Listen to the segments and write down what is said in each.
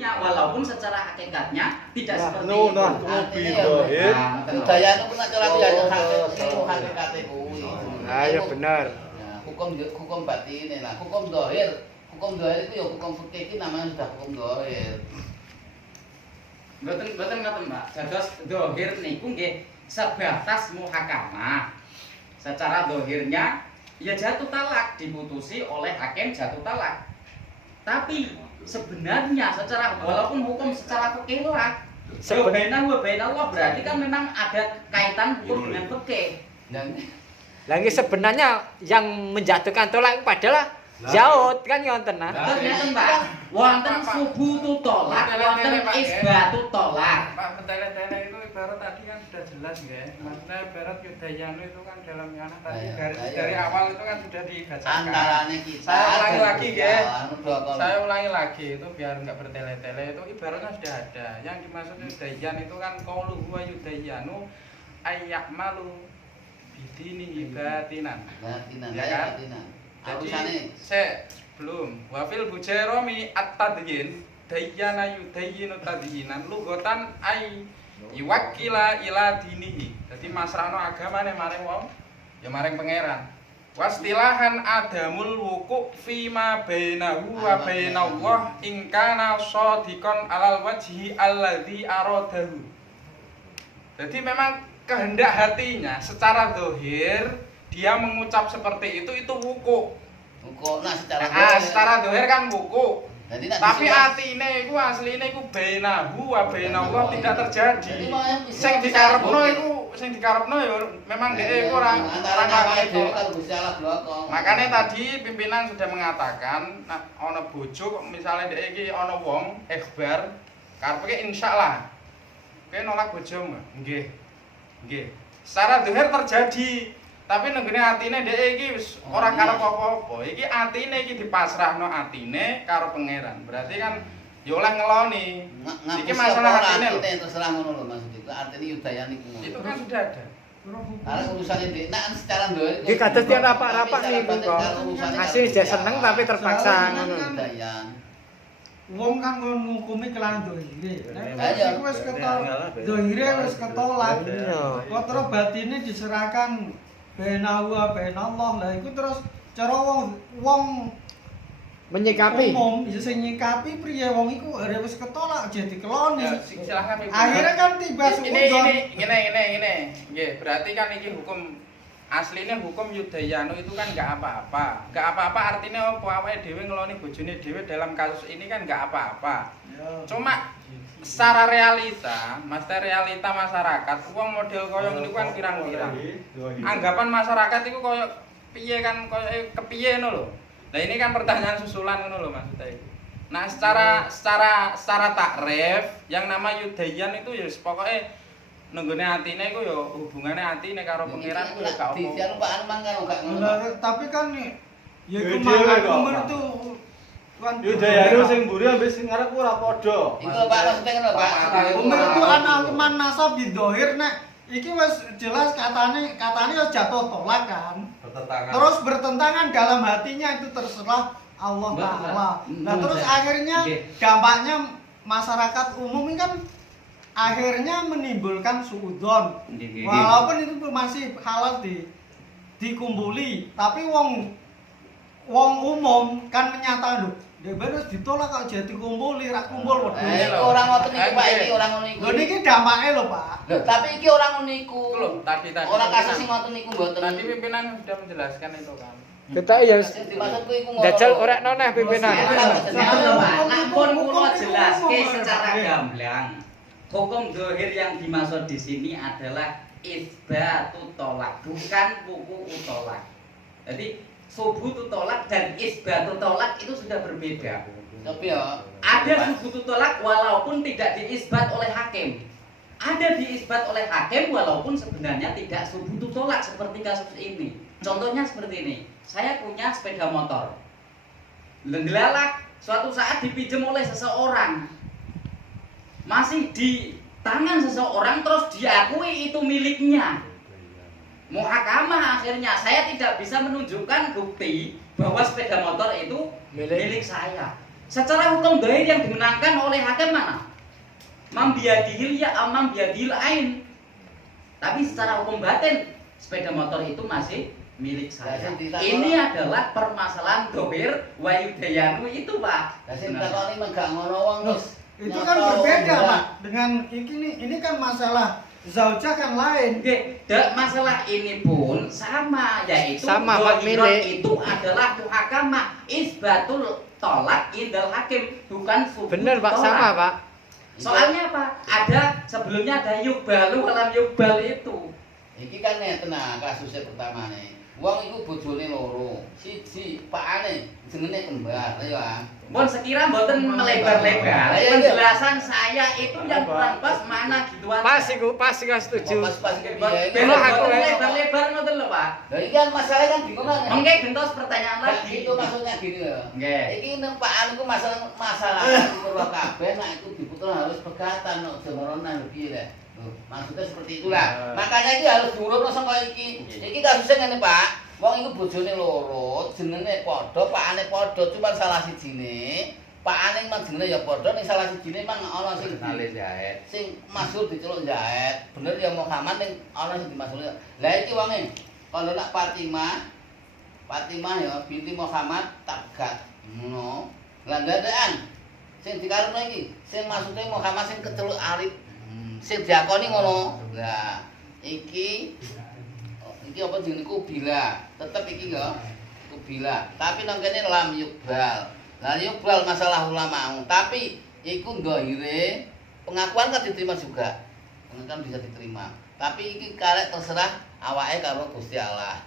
dohirnya, walaupun secara hakikatnya tidak seperti no, itu. Budaya itu pun acara ya hakikatnya kuwi. Ayo benar. Hukum batin lah, hukum dohir itu ya hukum fikih iki namanya sudah hukum dohir. Mboten ngoten, Mbak. Dados dohir niku nggih sebatas muhakamah. Secara dohirnya ya jatuh talak, diputusi oleh hakim jatuh talak. Tapi sebenarnya secara walaupun hukum secara fikih lah, sebenarnya wa bainallah berarti kan memang ada kaitan hukum dengan fikih. Lagi sebenarnya yang menjatuhkan tolak padahal Zaud kan ngonten nah. Ternyata Mbak, wonten subutu tolak, wonten isbatu tolak. Pak bertele-tele itu ibarat tadi kan sudah jelas ya. Maksudnya ibarat yudayanu itu kan dalam yana tadi dari awal itu kan sudah dibacakan. Antaranya kita. Saya ulangi lagi ya. Saya ulangi lagi itu biar enggak bertele-tele itu ibaratnya sudah ada. Yang dimaksud yudayan itu kan qauluhu wa yudayanu ayyamalu bidini batinan. Ya kan? Jadi sebelum wafil bujeromi at-tadyin dayyana yudayyinu tadyinan lugotan ay iwakila ila dinihi. Jadi masrahno agamane maring wong ya maring pangeran. Wastilahan adamul wuku fima bainahu wa bainallah in kana shadiqan alal wajhi alladzi aradahu. Jadi memang kehendak hatinya secara zahir dia mengucap seperti itu wuku. Wuku nah secara dohir kan wuku. Tapi atine iku asline iku bainahu wa bainallah tidak terjadi. Sing dikarepno ya memang dhek iku ora itu. Makanya tadi pimpinan sudah mengatakan ana bojo misalnya dhek iki ana wong ikhbar karepe insyaallah kowe nolak bojomu. Nggih. Nggih. Secara dohir terjadi. Tapi nenggene atine dhek iki wis ora karep apa-apa. Iki atine iki dipasrahno atine karo pangeran. Berarti kan ya oleh ngeloni. Iki masalah atine lho. Terserah ngono lho maksud itu. Artine yudayan iku. Itu kan sudah ada. Karena urusannya dhek nek secara dohir. Iki kados tiang rapak-rapak niku kok. Asih jek seneng tapi terpaksa ngono. Wong kan ngukumi kelan dohire. Nek iku wis dohire wis ketolak. Kok terus batine diserahkan benahu wa benallah lah iku terus cara wong menyikapi umum bisa sing nyikapi priye wong iku arep wis ketolak jadi keloni. Silakan Ibu. Akhirnya kan tiba suudon. Ini. Nggih, berarti kan iki hukum aslinya hukum yudayanu itu kan enggak apa-apa. Enggak apa-apa artinya apa awake dhewe ngeloni bojone dhewe dalam kasus ini kan enggak apa-apa. Cuma secara realita masyarakat, uang model koyo niku kan pirang-pirang. Anggapan masyarakat itu koyo piye kan koyo kepiye ngono lho. Nah ini kan pertanyaan susulan ngono lho maksudnya itu. Nah secara takrif yang nama yudayan itu ya pokoknya nenggone atine iku ya hubungane atine karo pangeran ku ya gak apa. Dialupaan mangkano gak ngono. Tapi kan ya iku umur itu Yudayanu sing mburi ambek sing ngarep ora padha. Iku Pak maksudnya ngono Pak. Umur itu ana man nasab bidzahir nek iki wis jelas katane ya jatuh tolak kan. Terus bertentangan dalam hatinya itu terserah Allah Ta'ala. Nah terus akhirnya dampaknya masyarakat umum ini kan akhirnya menimbulkan suudzon. Walaupun itu masih halal dikumpuli, tapi wong umum kan menyatakan lho, dia harus ditolak kalau jadi kumpuli, rak kumpul wedhus. Orang ngoten niku Pak, iki orang ngono niku. Lho niki dampake lho Pak. Lho tapi iki orang ngono niku. Lho, tadi. Orang kasus sing ngoten niku mboten. Tadi pimpinan sudah menjelaskan itu kan. Kita ya Dimaksudku iku ngono. dajal ora noneh pimpinan. Namun kulo jelaske secara gamblang. Hukum zahir yang dimaksud di sini adalah isbatut tolak, bukan wuku tolak. Jadi subutut tolak dan isbatut tolak itu sudah berbeda. Tapi ya ada subutut tolak walaupun tidak diisbat oleh hakim. Ada diisbat oleh hakim walaupun sebenarnya tidak subutut tolak seperti kasus ini. Contohnya seperti ini. Saya punya sepeda motor. Lenggelalak suatu saat dipinjam oleh seseorang. Masih di tangan seseorang terus diakui itu miliknya. Muhakamah akhirnya saya tidak bisa menunjukkan bukti bahwa sepeda motor itu milik saya. Secara hukum dohir yang dimenangkan oleh hakim mana? Mambiyadihil ya amam biyadihil ain. Tapi secara hukum batin sepeda motor itu masih milik saya. Ini adalah permasalahan dohir wayudayanu itu, Pak. Lah sing takoni megak ngono wong wis. Itu kan berbeda, Pak. Dengan ini kan masalah zaujah kan lain. Masalah ini pun sama, yaitu Sama, Pak, dohiron milik. itu adalah muhakamah isbatul tolak indal hakim, bukan subut Bener Pak, tolak. sama Pak. Soalnya apa? Sebelumnya ada yukbalu walam yukbal itu. Iki kan ngeten nah kasusnya pertama nih. Wong iku bojone loro. Siji pakane jenenge kembar, ya. Mohon sekira mboten melebar-lebar. Penjelasan saya itu yang kurang pas mana gitu aja. Pas setuju. Pas iki Bela piye. aku lebar-lebar ngoten lho, Pak. Lah iki kan masalah kan bingung kan. Mengke gentos pertanyaan Nah, lagi. itu maksudnya gini loh. Nggih. Iki nempaan iku masalah perlu kabeh nek itu diputus harus pegatan nek jemoronan piye lho. Maksudnya seperti itulah. Makanya iki harus diurut saka iki. Iki kasusnya ngene, Pak. Wong iku bojone loro, jenenge padha, pakane padha, cuma salah sijine. Pakane mang jenenge ya padha, ning salah sijine mang ana sing Zaid. Sing maksud diceluk Zaid. Bener ya Muhammad ning ana sing dimaksud. Lah iki wonge kalau nak Fatimah ya binti Muhammad Tabgat. Ngono. Lah dadekan sing dikarepno iki, sing maksude Muhammad sing keceluk Arif. Sing diakoni ngono. Lah iki apa jenenge kubila. Tetep iki ya kubila. Tapi nang kene lam yukbal. Lah yukbal masalah ulama. Tapi iku ndahire pengakuan kan diterima juga. Pengakuan bisa diterima. Tapi iki karek terserah awake karo Gusti Allah.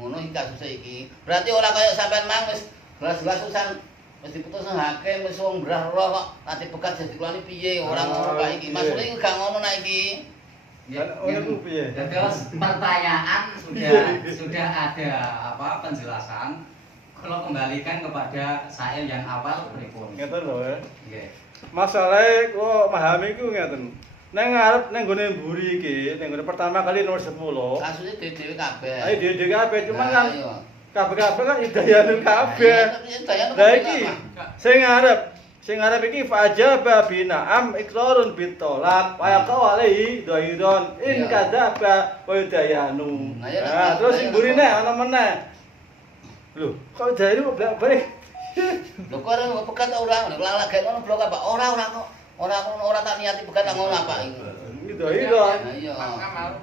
Ngono iki kasus iki. Berarti ora kaya sampean mang wis jelas-jelas usan wis diputus hakim wis wong brah roh kok nanti bekat jadi kelani piye ora ngono kok iki. Maksudnya iki gak ngono nek iki. Terus pertanyaan sudah ada apa penjelasan. Kalau kembalikan kepada Sail yang awal berikut. Ngeten lho ya. Nggih. Masalahe kok memahami iku ngeten. Nang ngarep nang gone mburi iki, nang gone pertama kali nomor 10. Kasusnya dhewe kabeh. Ayo dhewe kabeh cuma kan iya. kabeh-kabeh kan hidayahun kabeh. Lah iki sing ngarep iki fajaba bina'am iqrarun bitolak wa yaqa alaihi dhairon in kadzaba wa yudayanu. Nah, terus sing mburi nek ana meneh. Lho, kok jare kok blak-balik. Lho kok ora pekat ora ngono, lagi ngono blok apa? Ora tak niati pekat ngono apa iki. Iki dhairon. Nah iya.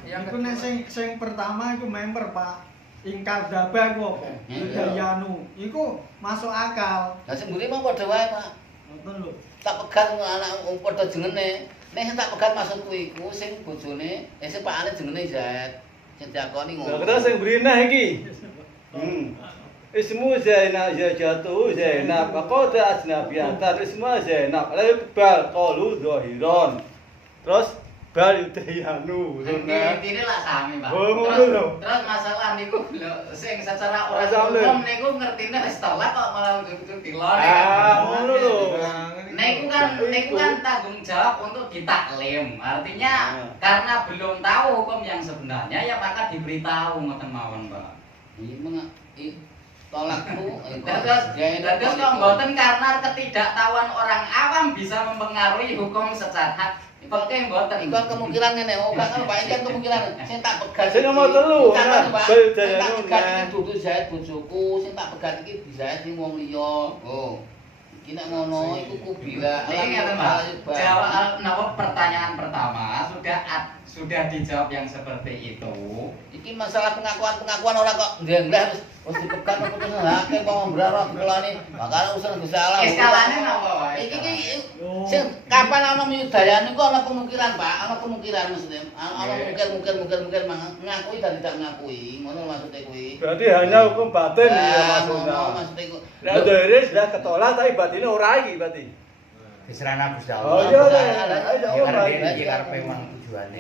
Yang Iku nek sing pertama iku member, Pak. Ingkar daba ku apa? Dayanu. Iku masuk akal. Lah sing mburi mah padha wae, Pak. Ngoten lho. Tak pegat anak padha jenenge. Nek sing tak pegat maksudku iku sing bojone, sing pakane jenenge Zaid. Sing diakoni Lah ngono. terus sing berinah iki. Ismu Zainab Zainatu Zainab aqada ajnabiyatan ismu Zainab la yuqbal qalu zahiron. Terus bal yudayanu. Intine lah sami, Pak. Terus masalah niku lho sing secara orang umum niku ngertine wis tolak kok malah dilone. Ngono lho. Niku kan tanggung jawab untuk ditaklim. Artinya karena belum tahu hukum yang sebenarnya ya maka diberitahu ngoten mawon, Pak. Tolakku Terus kok mboten karena ketidaktahuan orang awam bisa mempengaruhi hukum secara oke mboten. Iku kemungkinan ngene, kan Pak iki kemungkinan sing tak pegat. Sing nomor 3, nah, Sing tak pegat iki dudu Zaid bojoku, sing tak pegat iki bisa sing wong liya. Oh. Iki nek ngono iku kubila. Ini ngeten, Pak. Jawab napa pertanyaan pertama sudah dijawab yang seperti itu. Iki masalah pengakuan ora kok ngleh wis dipegat putus hakim kok mbrara kelani. Makane usul Gusti Allah. Eskalane napa wae? Iki sing kapan ana miudayan iku ana kemungkinan, Pak. Ana kemungkinan maksudnya. Ana mungkin ngakui dan tidak ngakui. Ngono maksudnya kuwi. Berarti hanya hukum batin ya maksudnya. Maksudnya iku. Lah dhahire sudah ketolak tapi batinnya ora iki berarti. Diserahna Gusti Oh Allah. iya. Ya karena dia karepe mang tujuane.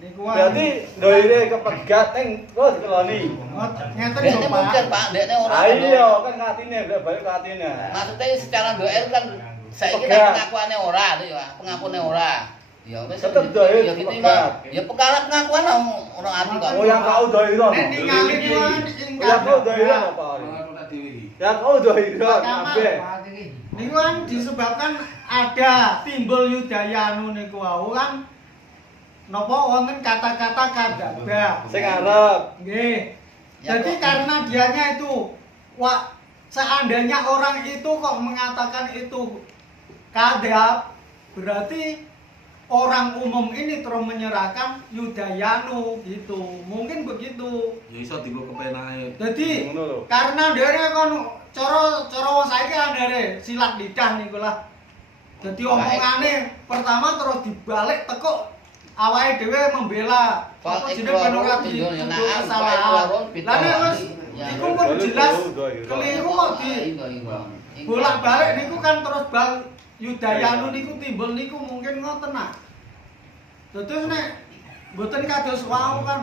Niku Berarti dhahire kepegat ning terus dikeloni. Ngeten Dekne lho, mungkin, Pak. Pak. Dekne ora. Iya, kan ngatine balik ke atine. Maksudnya secara doer kan saiki kan pengakuane ora lho ya, pengakuane ora. Ya wis Tetep doer ya gitu pegat. ya pengakuan ora ati kok. Oh yang kau dhahire. Nek ningali niku Oh yang kau dhahire apa? Pengakuan dhewe. Ya kau dohiron Kamar. kabeh. Niku kan disebabkan ada timbul yudayanu niku wau kan napa wonten kata-kata kadaba. Sing arep. Nggih. Ya, Jadi kok. karena dianya itu seandainya orang itu kok mengatakan itu kadab, berarti orang umum ini terus menyerahkan yudayanu gitu. Mungkin begitu. Ya iso dienggo kepenake. Jadi Ngono lho. karena dere kon cara wong saiki kan dere silat lidah niku lah. Jadi omongane pertama terus dibalik teko awake dhewe membela apa jenenge ben ora dituduh kesalahan. Lah nek wis iku pun jelas keliru kok di bolak-balik niku kan terus bal yudayanu niku timbul niku mungkin ngoten nah. Terus nek mboten kados wau kan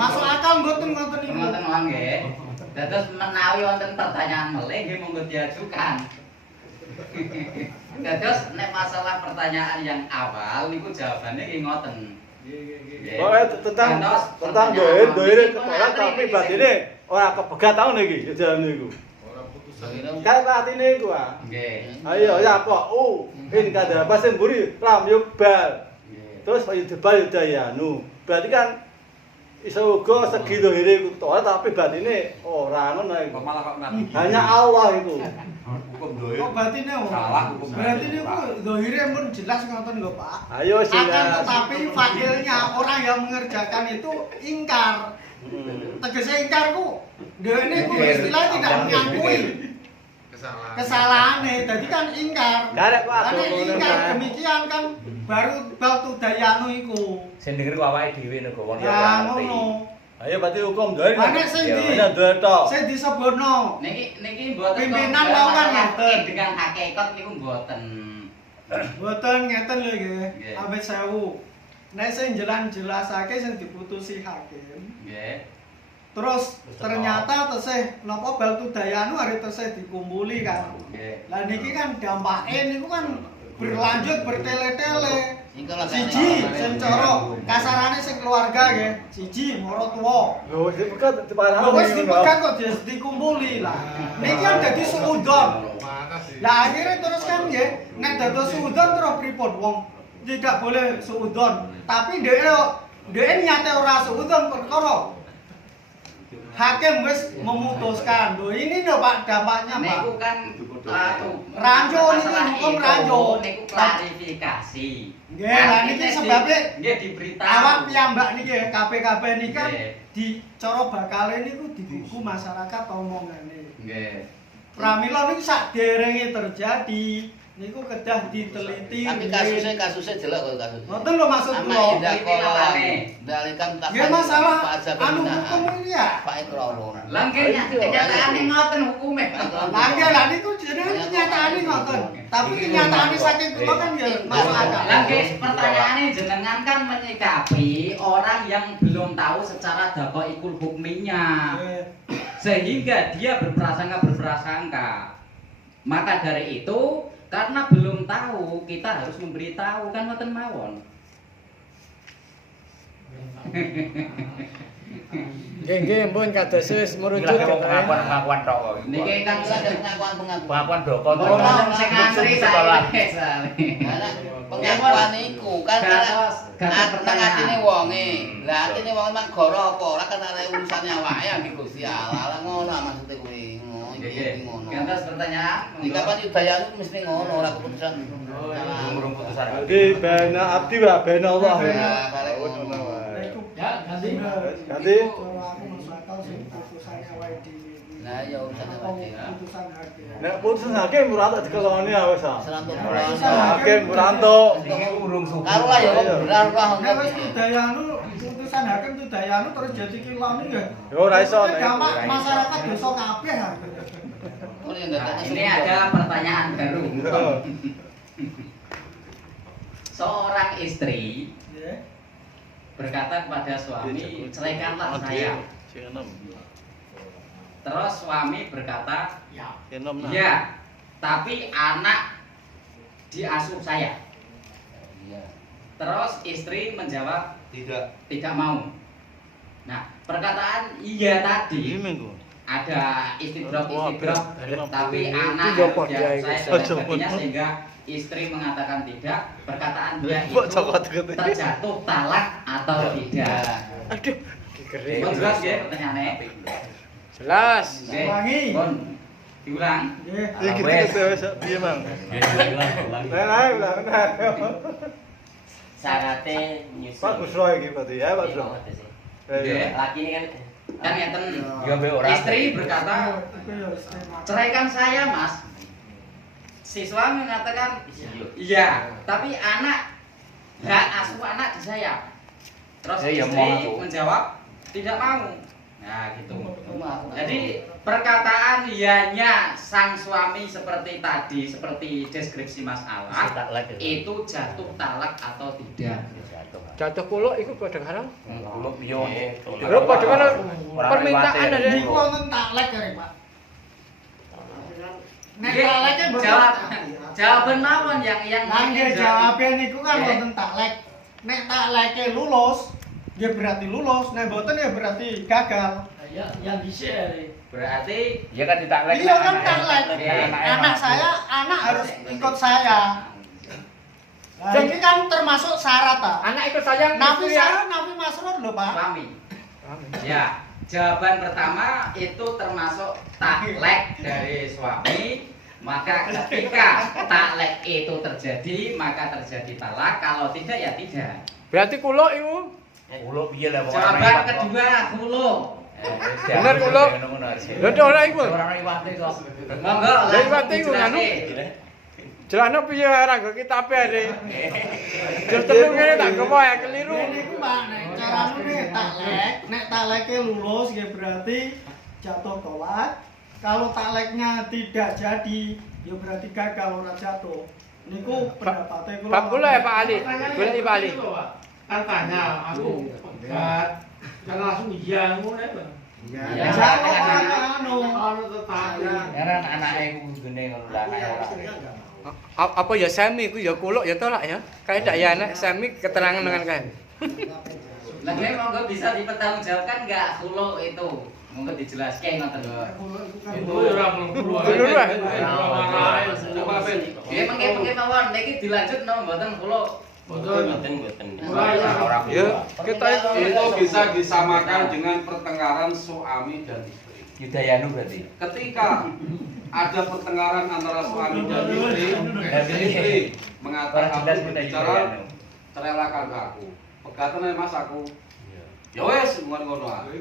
masuk akal mboten ngoten niku. Ngoten wae nggih. Dados menawi wonten pertanyaan melih nggih monggo diajukan. Dados nek masalah pertanyaan yang awal niku jawabannya nggih ngoten. Nggih. Pokoke tentang dohir ketolak tapi batine ora kebegat tau niki jalan niku. Kayak atine iku ah. Nggih. Ayo ya kok in kadaba sing mburi lam yubal. Terus ayo debal yudayanu. Berarti kan iso uga segi dohire ketolak tapi batine ora ngono Kok iku. malah kok ngerti. Hanya Allah itu. Hukum dohir. Kok batine Salah hukum berarti dohir. niku zahire pun jelas ngoten lho Pak. Ayo sih. Akan tetapi fakilnya orang yang mengerjakan itu ingkar. Tegese ingkar ku dene ku istilahnya tidak mengakui kesalahannya. Jadi kan ingkar. Karek Pak. Karena ingkar demikian kan baru batu dayanu iku. Sing denger awake dhewe nego wong Ya ngono. Ayo berarti hukum dohir. Lah nek sing di Ada dohir tok. sing disebutno Niki mboten Pimpinan mau kan ngeten. dengan hakikat niku mboten. mboten ngeten lho nggih. Nggih. Awit 1000. Nek sing jelasake sing diputusi hakim. Nggih. Terus ternyata tesih napa Baltu Dayanu hari tesih dikumpuli kan. Nggih. Lah niki kan dampake niku kan berlanjut bertele-tele. Siji sing cara kasarane sing keluarga nggih. Siji mara tuwa. Lho sing pegat diparani. Lho wis dipegang kok dikumpuli lah. Niki kan dadi suudon. Lah akhirnya terus kan nggih nek dados suudon terus pripun wong tidak boleh suudon. Tapi dhek niate ora suudon perkara hakim wis memutuskan. Loh ini lho Pak dampaknya Pak. Niku kan Ranjo niku masalah hukum itu, ranjo. Niku klarifikasi. Nggih, lah niki sebabnya nggih diberitahu. awak piyambak niki KPKP niki kan Nggih. di cara bakale niku di buku masyarakat omongane. Nggih. Pramila niku saderenge terjadi niku kedah diteliti. Tapi kasusnya jelek kok kasus. Ngoten lho maksud Ama kula. indah kalau dalikan tak. Nggih masalah anu hukum ini ya. Pak Ikroro. Lah nggih kenyataane ngoten hukume. Lah nggih lah niku jenenge kenyataane ngoten. Tapi kenyataane saking kula kan ya masuk akal. Lah nggih pertanyaane jenengan kan menyikapi orang yang belum tahu secara daqaiqul hukminya. Sehingga dia berprasangka. Maka dari itu karena belum tahu kita harus memberitahu kan ngoten mawon. Nggih, pun kados wis merujuk pengakuan tok kok. Niki kan pengakuan doko to. ngomong sing antri sekolah. pengakuan iku kan Gatos atine wonge. Lah atine wonge mak goro apa ora kan ana urusane awake yang di Gusti Allah. Lah ngono maksude kuwi. Ngono. Gantos pertanyaan. Iki kapan Yudayanu mesti ngono ora keputusan. Urung putusan. Jadi bena abdi wa bena Allah. Ya, kare ngono. Ya, ganti. Ganti. Kalau aku masuk akal sih putusannya awake dhewe. Nah, ya urusane awake dhewe. Putusan hakim. Nek putusan hakim ora tak dikeloni ya wis ah. Serantuk Hakim Muranto. Iki urung subuh. karo lah ya benar roh Nek wis Dayanu putusan hakim tuh Dayanu terus jadi kiloni ya. Ya ora iso nek. Dampak masyarakat dosa kabeh ya. Ini ada pertanyaan baru. Seorang istri Nggih. berkata kepada suami, ceraikanlah saya. Terus suami berkata, ya, tapi anak diasuh saya. Terus istri menjawab, tidak mau. Nah, perkataan iya tadi ada istidrok tapi Itu anak jopo harus dia itu. saya dan sebagainya, sehingga istri mengatakan tidak, perkataan dia itu terjatuh talak atau tidak. Aduh, kering. Kon jelas ya pertanyaannya? Jelas. Oke. Ulangi. Kon diulang. Nggih. Ya gitu wis piye, Mang? Ulang. Syaratnya nyusul. Bagus loh iki berarti ya, Pak Bro. Oke. Laki ini kan Kan ngeten. Ya, mbek ora. Istri berkata, ceraikan saya mas. Siswa mengatakan iya, tapi hak asuh anak di saya. Terus Ya, istri mau asuh. menjawab tidak mau. Nah gitu. Jadi perkataan ianya sang suami seperti tadi, seperti deskripsi masalah, itu jatuh talak atau tidak. Jatuh kuluk iku padha karo. Kulo piye Lho padha karo permintaan ada. Niku wonten taklek ya, Pak. Nek Nggih, takleknya jawaban mawon yang nggih jawabe niku kan wonten taklek. Nek takleke lulus, ya berarti lulus, nek mboten ya berarti gagal. yang bisa berarti ya kan ditaklek. Iya kan taklek. Anaknya Anak mampu. saya, anak harus ikut saya. Nah, ini kan termasuk syarat ta. Anak ikut sayang Nafi istri ya. saya, Nafi Masrur lho, Pak. suami. Ya, jawaban pertama itu termasuk taklek dari suami. Maka ketika taklek itu terjadi, maka terjadi talak. Kalau tidak ya tidak. Berarti kuluk iku. Kulo piye lah Jawaban kedua hulu. Bener, kulo. Lho tok ora iku. Ora iwate kok. Monggo Dari langsung waktu itu, nganu. dijelaskan. Jelana piye ora nggo kitabe are. Jam telu ngene tak gopo ya keliru. Niku Pak, nek carane taklek, nek takleke lulus ya berarti jatuh tolak. Kalau takleknya tidak jadi, ya berarti gagal ora jatuh. Niku pendapatnya kula. Bab kula ya Pak Ali. Golek Pak Ali. katanya aku pegat kan langsung iya ngono ya Bang. Ya jatuh anu. Ono tetangga. Karena anak-anake ku gene ngono lah anake ora. Apa ya semi iku ya kuluk ya tolak ya. Kayak ndak ya anak semi keterangan dengan kae. Lah gue monggo bisa dipertanggungjawabkan enggak hulu itu? Monggo dijelaskan ngoten lho. Itu ora belum keluar. Dulu lah. Coba Ben. Nggih mengke mawon niki dilanjut no mboten hulu. Betul. Ora. Ya, kita Itu bisa disamakan dengan pertengkaran suami dan istri. Yudayanu berarti. Ketika ada pertengkaran antara suami dan istri mengatakan aku berbicara cerelakan aku. Pegatan mas aku. Ya wes ngono-ngono.